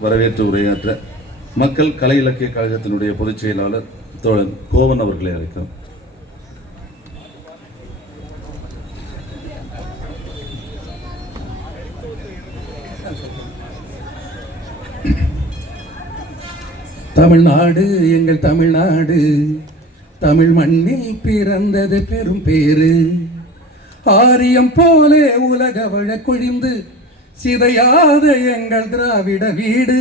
வரவேற்று உரையாற்ற மக்கள் கலை இலக்கிய கழகத்தினுடைய பொதுச் செயலாளர் தோழன் கோவன் அவர்களை அழைக்கிறோம். தமிழ்நாடு எங்கள் தமிழ்நாடு தமிழ் மண்ணில் பிறந்தது பெரும் பேரு ஆரியம் போலே உலக வழக்கொழிந்து சிதையாத எங்கள் திராவிட வீடு.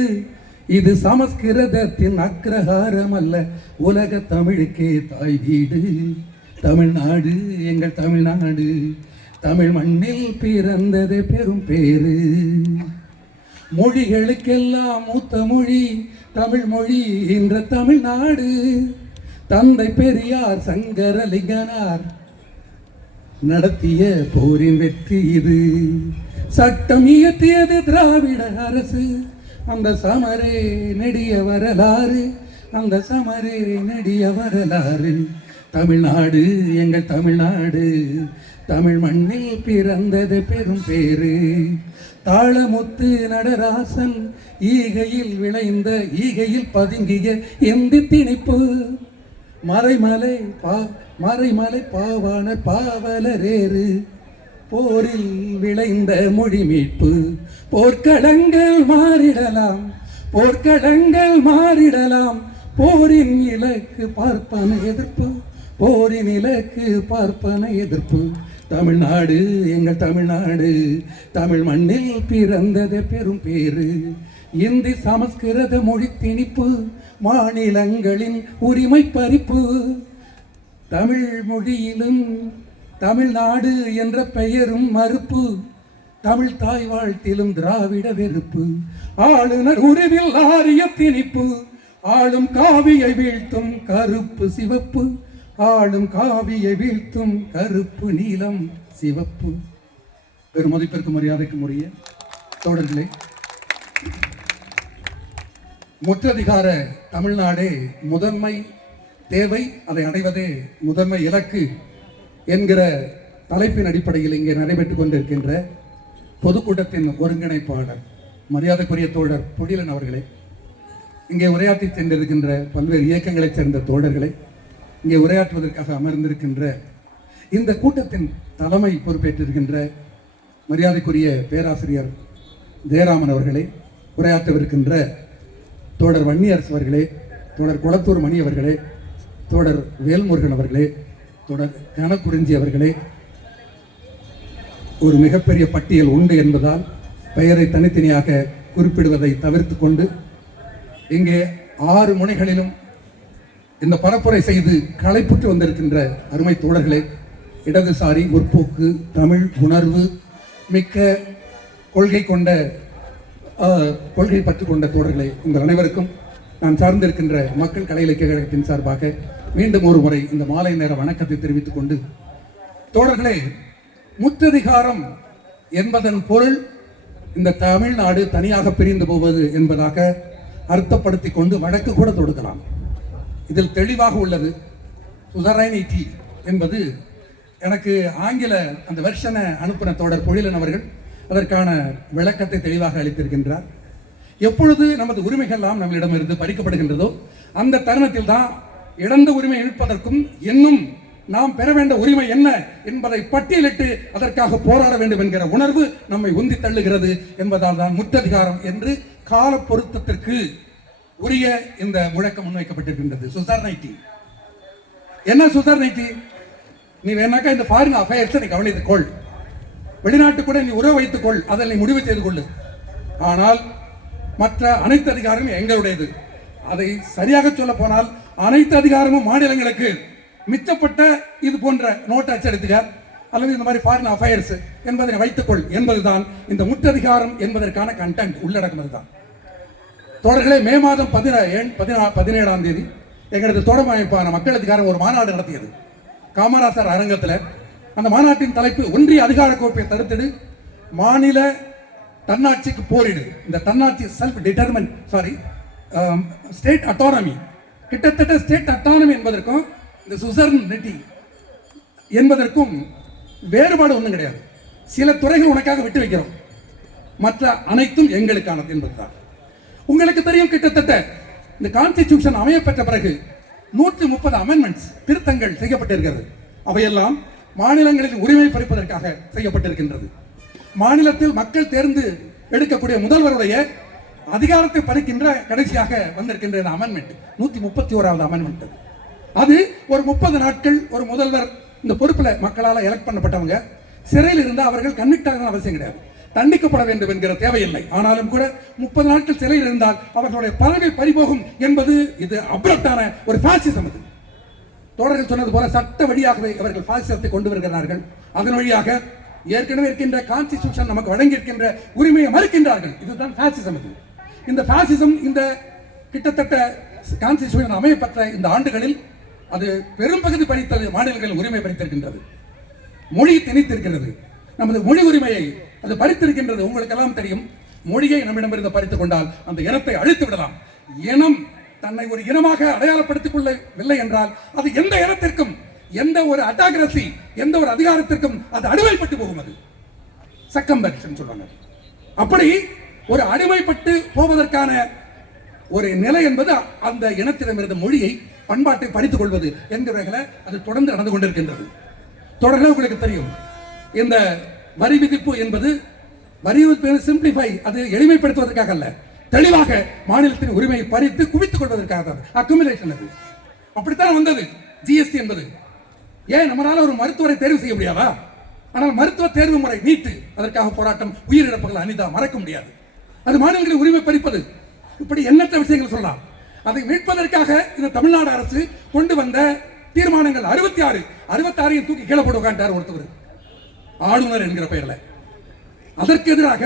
இது சமஸ்கிருதத்தின் அக்ரஹாரம் அல்ல உலக தமிழுக்கே தாய் வீடு. தமிழ்நாடு எங்கள் தமிழ்நாடு. தமிழ் மண்ணில் பிறந்தது பெரும் பேரு மொழிகளுக்கெல்லாம் மூத்த மொழி தமிழ் மொழி என்ற தமிழ்நாடு. தந்தை பெரியார் சங்கரலிங்கனார் நடத்திய போரின் வெற்றி இது. சட்டம் இயற்றியது திராவிட அரசு. அந்த சமரே நெடிய வரலாறு அந்த சமரே நெடிய வரலாறு. தமிழ்நாடு எங்கள் தமிழ்நாடு தமிழ் மண்ணில் பிறந்தது பெரும் பேரு தாளமுத்து நடராசன் ஈகையில் விளைந்த ஈகையில் பதுங்கிய எந்தி திணிப்பு. மறைமலை பா மறைமலை பாவான பாவலரேறு. போரில் விளைந்த மொழி மீட்பு. போர்க்களங்கள் மாறிடலாம் போர்க்களங்கள் மாறிடலாம். போரின் இலக்கு பார்ப்பன எதிர்ப்பு போரின் இலக்கு பார்ப்பன எதிர்ப்பு. தமிழ்நாடு எங்கள் தமிழ்நாடு தமிழ் மண்ணில் பிறந்தது பெரும் பேரு இந்தி சமஸ்கிருத மொழி திணிப்பு மாநிலங்களின் உரிமை பறிப்பு. தமிழ் மொழியிலும் தமிழ்நாடு என்ற பெயரும் மறுப்பு. தமிழ் தாய் வாழ்த்திலும் திராவிட வெறுப்பு. ஆளுநர் உருவில் ஆரிய திணிப்பு. ஆளும் காவியை வீழ்த்தும் கருப்பு சிவப்பு. ஆளும் காவியை வீழ்த்தும் கருப்பு நீலம் சிவப்பு. பெருமதிப்பிற்கு மரியாதைக்கு உரிய தோழர்களே முற்றதிகார தமிழ்நாடே முதன்மை தேவை. அதை அடைவதே முதன்மை இலக்கு. என்கிற தலைப்பின் அடிப்படையில் இங்கே நடைபெற்றுக் கொண்டிருக்கின்ற பொதுக்கூட்டத்தின் ஒருங்கிணைப்பாளர் மரியாதைக்குரிய தோழர் பொழிலன் அவர்களே இங்கே உரையாற்றி சென்றிருக்கின்ற பல்வேறு இயக்கங்களைச் சேர்ந்த தோழர்களை இங்கே உரையாற்றுவதற்காக அமர்ந்திருக்கின்ற இந்த கூட்டத்தின் தலைமை பொறுப்பேற்றிருக்கின்ற மரியாதைக்குரிய பேராசிரியர் ஜெயராமன் அவர்களே உரையாற்றவிருக்கின்ற தோழர் வன்னியரசு அவர்களே தோழர் குளத்தூர் மணி அவர்களே தோழர் வேல்முருகன் அவர்களே தொடர் கனக்குறிஞ்சி அவர்களே ஒரு மிகப்பெரிய பட்டியல் உண்டு என்பதால் பெயரை தனித்தனியாக குறிப்பிடுவதை தவிர்த்து கொண்டு இங்கே ஆறு முனைகளிலும் இந்த பரப்புரை செய்து களைப்புற்று வந்திருக்கின்ற அருமை தோழர்களே இடதுசாரி முற்போக்கு தமிழ் உணர்வு மிக்க கொள்கை கொண்ட ஆஹ், கொள்கை பற்று கொண்ட தோழர்களே உங்கள் அனைவருக்கும் நான் சார்ந்திருக்கின்ற மக்கள் கலை இலக்கிய கழகத்தின் சார்பாக மீண்டும் ஒரு முறை இந்த மாலை நேர வணக்கத்தை தெரிவித்துக் கொண்டு தோழர்களே முற்றதிகாரம் என்பதன் பொருள் இந்த தமிழ்நாடு தனியாக பிரிந்து போவது என்பதாக அர்த்தப்படுத்தி கொண்டு வழக்கு கூட தொடுக்கலாம். இதில் தெளிவாக உள்ளது சுதரைனிட்டி என்பது எனக்கு ஆங்கில அந்த வெர்ஷனை அனுப்பின தோழர் பொழிலன் அவர்கள் அதற்கான விளக்கத்தை தெளிவாக அளித்திருக்கின்றார். எப்பொழுது நமது உரிமைகள்லாம் நம்மளிடமிருந்து பறிக்கப்படுகின்றதோ அந்த தருணத்தில் தான் இழந்த உரிமை இழுப்பதற்கும் இன்னும் நாம் பெற வேண்ட உரிமை என்ன என்பதை பட்டியலிட்டு அதற்காக போராட வேண்டும் என்கிற உணர்வு நம்மை உந்தி தள்ளுகிறது என்பதால் தான் முத்ததிகாரம் என்று கால பொருத்தத்திற்கு உரிய இந்த முழக்கம் முன்வைக்கப்பட்டிருக்கின்றது. சுசார்னைட்டி என்ன சுசார்னைட்டி நீ வேணாக்கா இந்த ஃபாரின் அஃபேர்ஸை நீ கவனித்துக் கொள். வெளிநாட்டு கூட நீ உறவு வைத்துக் கொள். அதில் நீ முடிவு செய்து கொள்ளு. ஆனால் மற்ற அனைத்து அதிகாரமும் எங்களுடையது. அதை சரியாக சொல்ல போனால் அனைத்து அதிகாரமும் மாநிலங்களுக்கு மிச்சப்பட்ட இது போன்ற நோட்டு அச்சடித்துக அல்லது இந்த மாதிரி ஃபாரின் அஃபேர்ஸ் என்பதை வைத்துக்கொள் என்பதுதான். இந்த முற்றதிகாரம் என்பதற்கான கண்டென்ட் உள்ளடக்கம் அதுதான் தொடர்களே மே மாதம் பதினா ஏழ் பதினா பதினேழாம் தேதி எங்களது தொடர் அமைப்பான மக்கள் அதிகாரம் ஒரு மாநாடு நடத்தியது. காமராசர் அரங்கத்தில் அந்த மாநாட்டின் தலைப்பு ஒன்றிய அதிகார கோப்பை தடுத்திடு மாநில தன்னாட்சிக்கு போரிடு. இந்த தன்னாட்சி self determination sorry state autonomy கிட்டத்தட்ட ஸ்டேட் அட்டானமி என்பதற்கும் இந்த சுசர்னிட்டி என்பதற்கும் வேறுபாடு ஒன்றும் கிடையாது. சில துறைகள் உனக்காக விட்டு வைக்கிறோம். மற்ற அனைத்தும் எங்களுக்கானது என்பதுதான். உங்களுக்கு தெரியும் கிட்டத்தட்ட இந்த கான்ஸ்டிடியூஷன் அமையப்பெற்ற பிறகு நூற்றி முப்பது அமெண்ட்மெண்ட்ஸ் திருத்தங்கள் செய்யப்பட்டிருக்கிறது. அவையெல்லாம் மாநிலங்களின் உரிமை பறிப்பதற்காக செய்யப்பட்டிருக்கின்றது. மாநிலத்தில் மக்கள் தேர்ந்து எடுக்கக்கூடிய முதல்வருடைய அதிகாரத்தை பறிக்கின்ற கடைசியாக வந்திருக்கின்ற அமெண்ட்மெண்ட் நூத்தி முப்பத்தி ஓராவது அமெண்ட்மெண்ட் அது ஒரு முப்பது நாட்கள் ஒரு முதல்வர் இந்த பொறுப்பில் மக்களால் எலெக்ட் பண்ணப்பட்டவங்க சிறையில் இருந்து அவர்கள் கண்ணிட்டாக அவசியம் கிடையாது. தண்டிக்கப்பட வேண்டும் என்கிற தேவையில்லை. ஆனாலும் கூட முப்பது நாட்கள் சிறையில் இருந்தால் அவர்களுடைய பறவை பறிபோகும் என்பது இது அப்ரப்டான ஒரு பாசிசம் இது தோழர்கள் சொன்னது போல சட்ட வழியாகவே அவர்கள் பாசிசத்தை கொண்டு வருகிறார்கள். அதன் வழியாக ஏற்கனவே இருக்கின்ற கான்ஸ்டிடியூஷன் நமக்கு வழங்கியிருக்கின்ற உரிமையை மறுக்கின்றார்கள். இதுதான் பாசிசம் இது இந்த பாசிசம் இந்த கிட்டத்தட்ட கான்ஸ்டிடியூஷன் அமையப்பட்ட இந்த ஆண்டுகளில் அது பெரும்பகுதி பறித்தது மாநிலங்கள் உரிமை பறித்திருக்கின்றது. மொழி திணித்திருக்கிறது நமது மொழி உரிமையை அது பறித்திருக்கின்றது. உங்களுக்கெல்லாம் தெரியும். மொழியை நம்மிடமிருந்து பறித்துக் கொண்டால் அந்த இனத்தை அழித்து விடலாம். இனம் தன்னை ஒரு இனமாக அடையாளப்படுத்திக் கொள்ளவில்லை என்றால் அது எந்த இனத்திற்கும் எந்த ஒரு அட்டாகிரசி எந்த ஒரு அதிகாரத்திற்கும் அது அடிமைப்பட்டு போகும் அது. சக்கம்பரிசன் சொல்றாங்க அப்படி ஒரு அடிமைப்பட்டு போவதற்கான ஒரு நிலை என்பது அந்த இனத்திடமிருந்த மொழியை பண்பாட்டை படித்துக் கொள்வது என்கிற அது தொடர்ந்து நடந்து கொண்டிருக்கின்றது. தொடர்ந்து உங்களுக்கு தெரியும். இந்த வரி விதிப்பு என்பது வரி விதிப்பு சிம்பிளிஃபை அது எளிமைப்படுத்துவதற்காக அல்ல. தெளிவாக மாநிலத்தின் உரிமையை பறித்து குவித்துக் கொள்வதற்காக தான். அக்குமுலேஷன் அது. அப்படித்தான் வந்தது. ஜிஎஸ்டி என்பது. ஏன் நம்மளால ஒரு மருத்துவரை தேர்வு செய்ய முடியாதா? ஆனால் மருத்துவ தேர்வு முறை நீட்டு. அதற்காக போராட்டம் உயிரிழப்புகள் அனிதா மறக்க முடியாது. அது மாநிலங்களின் உரிமை பறிப்பது இப்படி எண்ணற்ற விஷயங்கள் சொல்லலாம். அதை மீட்பதற்காக இந்த தமிழ்நாடு அரசு கொண்டு வந்த தீர்மானங்கள் அறுபத்தி ஆறு அறுபத்தி ஆறையும் தூக்கி கீழே போட்டு உட்காந்துட்டார் ஒருத்தவர். ஆளுநர் என்கிற பெயரில். அதற்கு எதிராக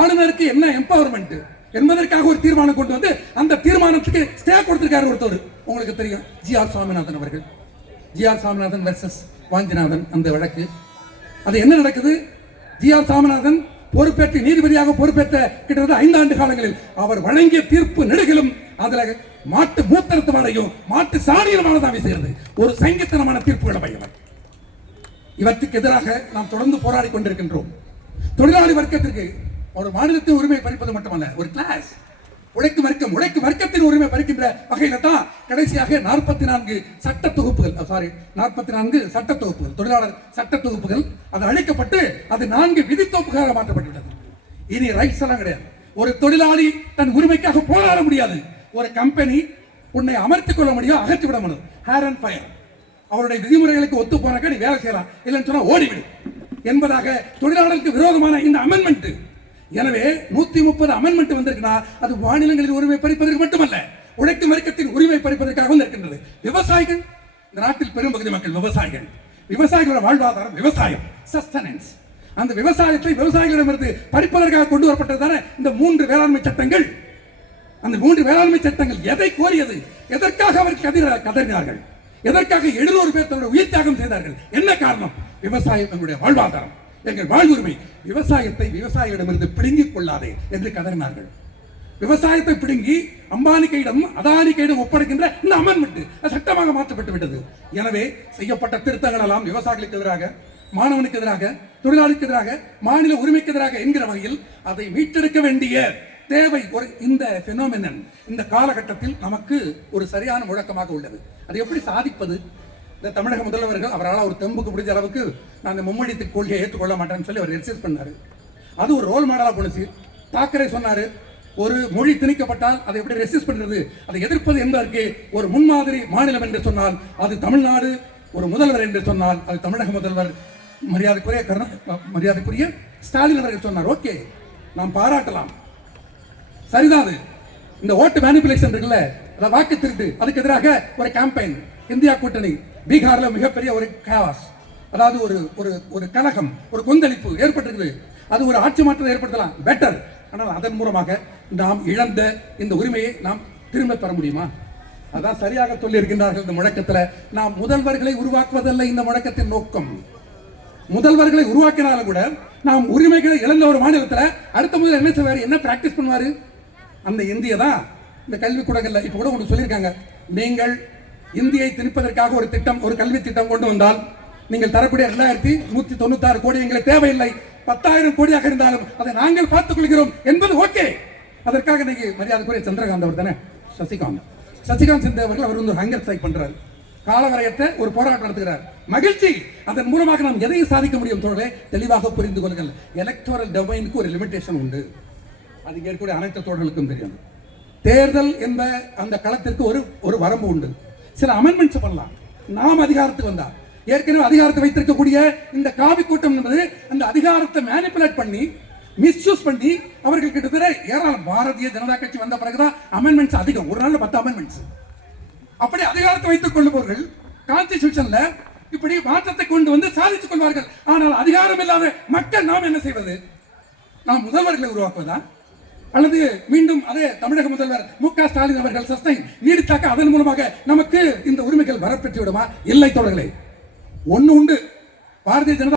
ஆளுநருக்கு என்ன எம்பவர்மெண்ட் என்பதற்காக ஒரு தீர்மானம் கொண்டு வந்து அந்த தீர்மானத்துக்கு ஸ்டே கொடுத்திருக்காரு ஒருத்தர் உங்களுக்கு தெரியும் ஜி ஆர் சுவாமிநாதன் அவர்கள். G R Swaminathan versus Vanchinathan அந்த வழக்கு. அது என்ன நடக்குது? ஜி ஆர் சாமிநாதன் பொறுப்பேற்று நீதிபதியாக பொறுப்பேற்ற கிட்டத்தட்ட ஐந்து ஆண்டு காலங்களில் அவர் வழங்கிய தீர்ப்பு நெடுகிலும் அதுல மாட்டு மூத்தரத்தமானையும் மாட்டு சாணியமானதான் சேர்ந்து ஒரு சங்கித்தனமான தீர்ப்புகளை பையவர் இவற்றுக்கு எதிராக நாம் தொடர்ந்து போராடி கொண்டிருக்கின்றோம். தொழிலாளி வர்க்கத்திற்கு ஒரு மாநிலத்தின் உரிமை பறிப்பது மட்டுமல்ல ஒரு கிளாஸ் உழைக்கும் வர்க்கம் உழைக்கும் வர்க்கத்தின் உரிமை பறிக்கின்ற வகையில தான் கடைசியாக நாற்பத்தி நான்கு சட்ட தொகுப்புகள் சாரி நாற்பத்தி நான்கு சட்ட தொகுப்புகள் தொழிலாளர் சட்ட தொகுப்புகள் அது அழிக்கப்பட்டு அது நான்கு விதித்தொகுப்புகளாக மாற்றப்பட்டுவிட்டது. இனி ரைட்ஸ் எல்லாம் கிடையாது. ஒரு தொழிலாளி தன் உரிமைக்காக போராட முடியாது. ஒரு கம்பெனி உன்னை அமர்த்திக் கொள்ள முடியும் அகற்றி விட முடியும். ஹேர் அண்ட் ஃபயர் அவருடைய விதிமுறைகளுக்கு ஒத்து போனாக்க நீ வேலை செய்யலாம். இல்லைன்னு சொன்னா ஓடிவிடு. என்பதாக தொழிலாளருக்கு விரோதமான இந்த அமெண்ட்மெண்ட் எனவே நூத்தி முப்பது அமெண்ட்மெண்ட் வந்திருக்குன்னா அது மாநிலங்களின் உரிமை பறிப்பதற்கு மட்டுமல்ல உழைக்கும் வர்க்கத்தின் உரிமை பறிப்பதற்காகவும் இருக்கின்றது. விவசாயிகள் இந்த நாட்டில் பெரும்பகுதி மக்கள் விவசாயிகள். விவசாயிகளோட வாழ்வாதாரம் விவசாயம் சஸ்டனன்ஸ் அந்த விவசாயத்தை விவசாயிகளிடமிருந்து பறிப்பதற்காக கொண்டு வரப்பட்டது தானே இந்த மூன்று வேளாண்மை சட்டங்கள்? அந்த மூன்று வேளாண்மை சட்டங்கள் எதை கோரியது? எதற்காக அவர் கதிர கதறினார்கள்? எதற்காக எழுநூறு பேர் தன்னுடைய உயிர் தியாகம் செய்தார்கள்? என்ன காரணம்? விவசாயம் நம்முடைய வாழ்வாதாரம். எங்கள் வாழ்வுரிமை விவசாயத்தை விவசாயிகளிடமிருந்து பிடுங்கிக் கொள்ளாதே என்று கதறினார்கள். விவசாயத்தை பிடுங்கி அம்பானி கையிடம் அதானி கையிடம் ஒப்படைக்கின்ற இந்த அமெண்ட்மெண்ட் சட்டமாக மாற்றப்பட்டு விட்டது. எனவே செய்யப்பட்ட திருத்தங்கள் எல்லாம் விவசாயிகளுக்கு எதிராக மாணவனுக்கு எதிராக தொழிலாளிக்கு எதிராக மாநில உரிமைக்கு எதிராக என்கிற வகையில் அதை மீட்டெடுக்க வேண்டிய தேவை ஒரு இந்த பெனோமினன் இந்த காலகட்டத்தில் நமக்கு ஒரு சரியான முழக்கமாக உள்ளது. அதை எப்படி சாதிப்பது? இந்த தமிழக முதல்வர்கள் அவரால் ஒரு தெம்புக்கு பிடிச்ச அளவுக்கு நான் அந்த மும்மொழி கொள்கையை ஏற்றுக்கொள்ள மாட்டேன்னு சொல்லி அவர் எக்ஸைஸ் பண்ணாரு. அது ஒரு ரோல் மாடலாக போனுச்சு தாக்கரே சொன்னார் ஒரு மொழி திணிக்கப்பட்டால் அதை எப்படி ரெசிஸ்ட் பண்ணுறது அதை எதிர்ப்பது என்பதற்கு ஒரு முன்மாதிரி மாநிலம் என்று சொன்னால் அது தமிழ்நாடு ஒரு முதல்வர் என்று சொன்னால் அது தமிழக முதல்வர். மரியாதைக்குரிய கருணா மரியாதைக்குரிய ஸ்டாலின் அவர்கள் சொன்னார் ஓகே நாம் பாராட்டலாம். சரிதான் அது. இந்த ஓட்டு மேனிபுலேஷன் இருக்குல்ல அதை வாக்கு திருட்டு அதுக்கு எதிராக ஒரு கேம்பெயின் இந்தியா கூட்டணி. பீகாரில் மிகப்பெரிய ஒரு கேவாஸ் அதாவது ஒரு ஒரு ஒரு கலகம் ஒரு கொந்தளிப்பு ஏற்பட்டிருக்குது. அது ஒரு ஆட்சி மாற்றம் ஏற்படுத்தலாம். பெட்டர் ஆனால் அதன் மூலமாக நாம் இழந்த இந்த உரிமையை நாம் திரும்ப பெற முடியுமா? அதான் சரியாக சொல்லியிருக்கின்றார்கள் இந்த முழக்கத்தில். நாம் முதல்வர்களை உருவாக்குவதல்ல இந்த முழக்கத்தின் நோக்கம். முதல்வர்களை உருவாக்கினாலும் கூட நாம் உரிமைகளை இழந்த ஒரு மாநிலத்தில் அடுத்த முதல் என்ன செய்வார்? என்ன பிராக்டிஸ் பண்ணுவார்? அந்த இந்திய தான் இந்த கல்வி இப்போ கூட ஒன்று சொல்லியிருக்காங்க. நீங்கள் இந்தியை திணிப்பதற்காக ஒரு திட்டம் ஒரு கல்வி திட்டம் கொண்டு வந்தால் நீங்கள் தரக்கூடிய ரெண்டாயிரத்தி நூத்தி தொண்ணூத்தாறு கோடி எங்களுக்கு தேவையில்லை. பத்தாயிரம் கோடியாக இருந்தாலும் அதை நாங்கள் பார்த்துக் கொள்கிறோம் என்பது ஓகே. அதற்காக இன்னைக்கு மரியாதைக்குரிய சந்திரகாந்த் அவர் தானே? சசிகாந்த். சசிகாந்த் சிந்தே அவர்கள் அவர் வந்து ஒரு ஹங்கர் ஸ்ட்ரைக் பண்றாரு. காலவரையத்தை ஒரு போராட்டம் நடத்துகிறார். மகிழ்ச்சி! அதன் மூலமாக நாம் எதையும் சாதிக்க முடியும் தோழர்களே தெளிவாக புரிந்து கொள்ளுங்கள். எலக்டோரல் டொமைனுக்கு ஒரு லிமிடேஷன் உண்டு. அது இங்க இருக்கக்கூடிய அனைத்து தோழர்களுக்கும் தெரியும். தேர்தல் என்ப அந்த களத்திற்கு ஒரு ஒரு வரம்பு உண்டு. சில அமெண்ட்மெண்ட்ஸ் பண்ணலாம். நாம் அதிகாரத்துக்கு வந்தா ஏற்கனவே அதிகாரத்தை வைத்திருக்கக்கூடிய இந்த காவி கூட்டம் என்பது அந்த அதிகாரத்தை மேனிப்புலேட் பண்ணி மிஸ்யூஸ் பண்ணி அவர்கள் கிட்டத்தட்ட ஏராளம் பாரதிய ஜனதா கட்சி வந்த பிறகுதான் அமெண்ட்மெண்ட்ஸ் அதிகம். ஒரு நாள் பத்து அமெண்ட்மெண்ட்ஸ் அப்படி அதிகாரத்தை வைத்துக் கொள்ளுபவர்கள் கான்ஸ்டிடியூஷன்ல இப்படி மாற்றத்தை கொண்டு வந்து சாதித்துக் கொள்வார்கள். ஆனால் அதிகாரம் இல்லாத மக்கள் நாம் என்ன செய்வது? நாம் முதல்வர்களை உருவாக்குவதா? அல்லது மீண்டும் அதே தமிழக முதல்வர் மு க ஸ்டாலின் அவர்கள் சஸ்டைன் நீடித்தாக்க அதன் மூலமாக நமக்கு இந்த உரிமைகள் வரப்பெற்று விடுமா இல்லை தொடர்களே ஒண்ணு உண்டு. பாரதிய ஜனதா